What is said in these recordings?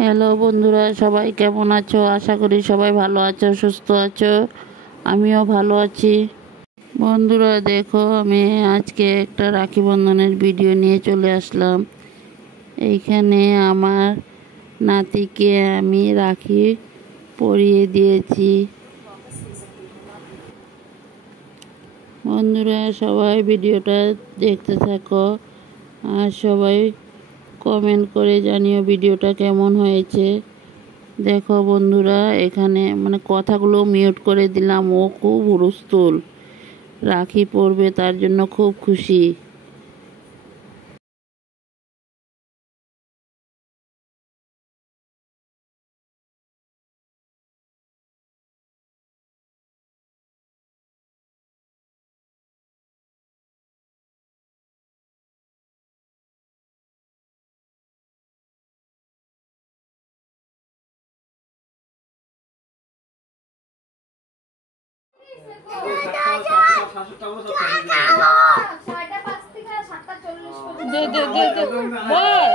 Hello বন্ধুরা, সবাই কেমন আছো? আশা করি সবাই ভালো আছো, সুস্থ আছো। আমিও ভালো আছি। বন্ধুরা দেখো, আমি আজকে একটা রাখি বন্ধনের ভিডিও নিয়ে চলে আসলাম। এইখানে আমার নাতিকে আমি রাখি পরিয়ে দিয়েছি। বন্ধুরা সবাই ভিডিওটা দেখতে থাকো আর সবাই কমেন্ট করে জানিও ভিডিওটা কেমন হয়েছে। দেখো বন্ধুরা, এখানে কথাগুলো মিউট করে দিলাম। ও খুব হুলস্থুল, রাখি পরবে তার জন্য খুব খুশি। দে দে দে দে বল।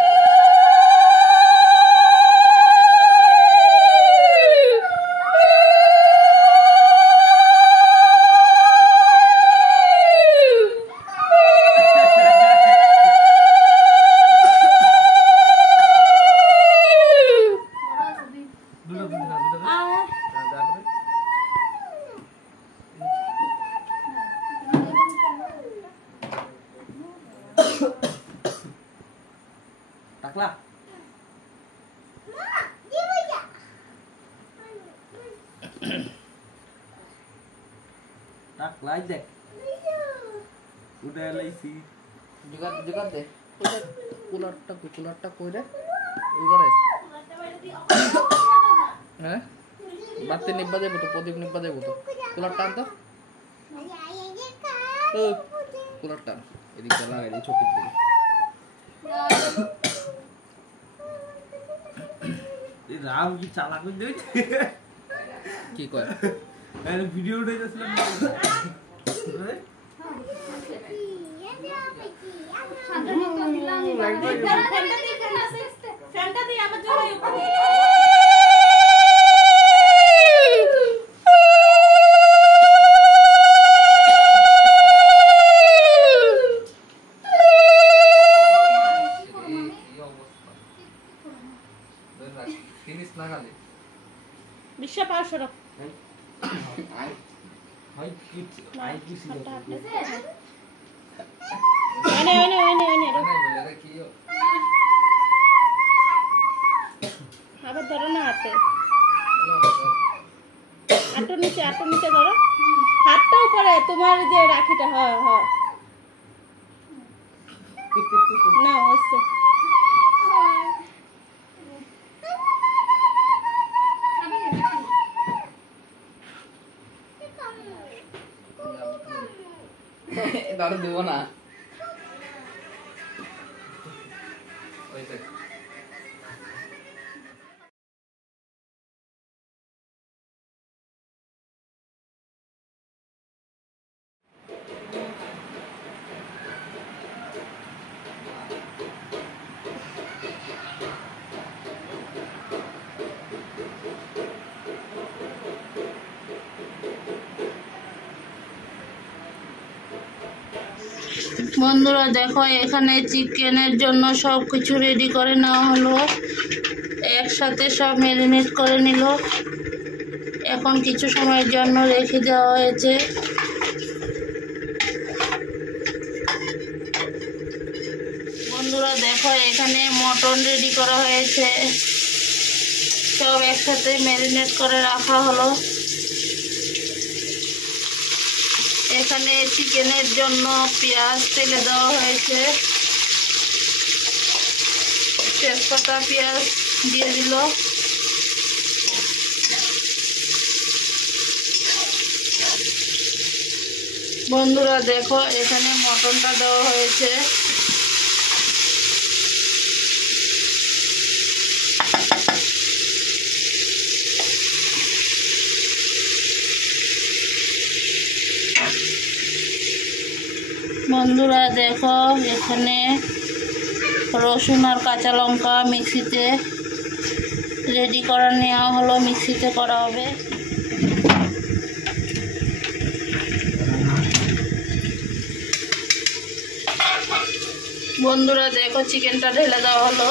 টাকলা টাকলাই দেখ উঠে লাইছি জোগাড় জোগাড় দে কুলারটা কইরে ওই করে হ্যাঁ বাতি নিব্বা দেবো তো, প্রদীপ নিব্বা দেবো তো। কুলারটা আনতো, কুলারটা এদিকে লাগাই দিই চোখের দিকে। রাম কি চালাক হয়ে যাচ্ছে, কি কয় ভিডিও উঠে যাচ্ছিলাম। বিশ্ব পাঁচশো আবার ধরো না হাতে, হাঁটুর নিচে ধরো, হাতটা উপরে তোমার যে রাখিটা। হ্যাঁ হ্যাঁ না হচ্ছে দাঁড়া দেবো না। বন্ধুরা দেখো, এখানে চিকেনের জন্য সব কিছু রেডি করে নেওয়া হলো, একসাথে সব ম্যারিনেট করে নিল। এখন কিছু সময়ের জন্য রেখে দেওয়া হয়েছে। বন্ধুরা দেখো, এখানে মটন রেডি করা হয়েছে, সব একসাথে ম্যারিনেট করে রাখা হলো। এখানে চিকেনের জন্য পেঁয়াজ তেলে দেওয়া হয়েছে, তেজপাতা পেঁয়াজ দিয়ে দিল। বন্ধুরা দেখো, এখানে মটনটা দেওয়া হয়েছে। বন্ধুরা দেখো, এখানে রসুন আর কাঁচা লঙ্কা মিক্সিতে রেডি করা নেওয়া হলো, মিক্সিতে করা হবে। বন্ধুরা দেখো চিকেনটা ঢেলে দেওয়া হলো।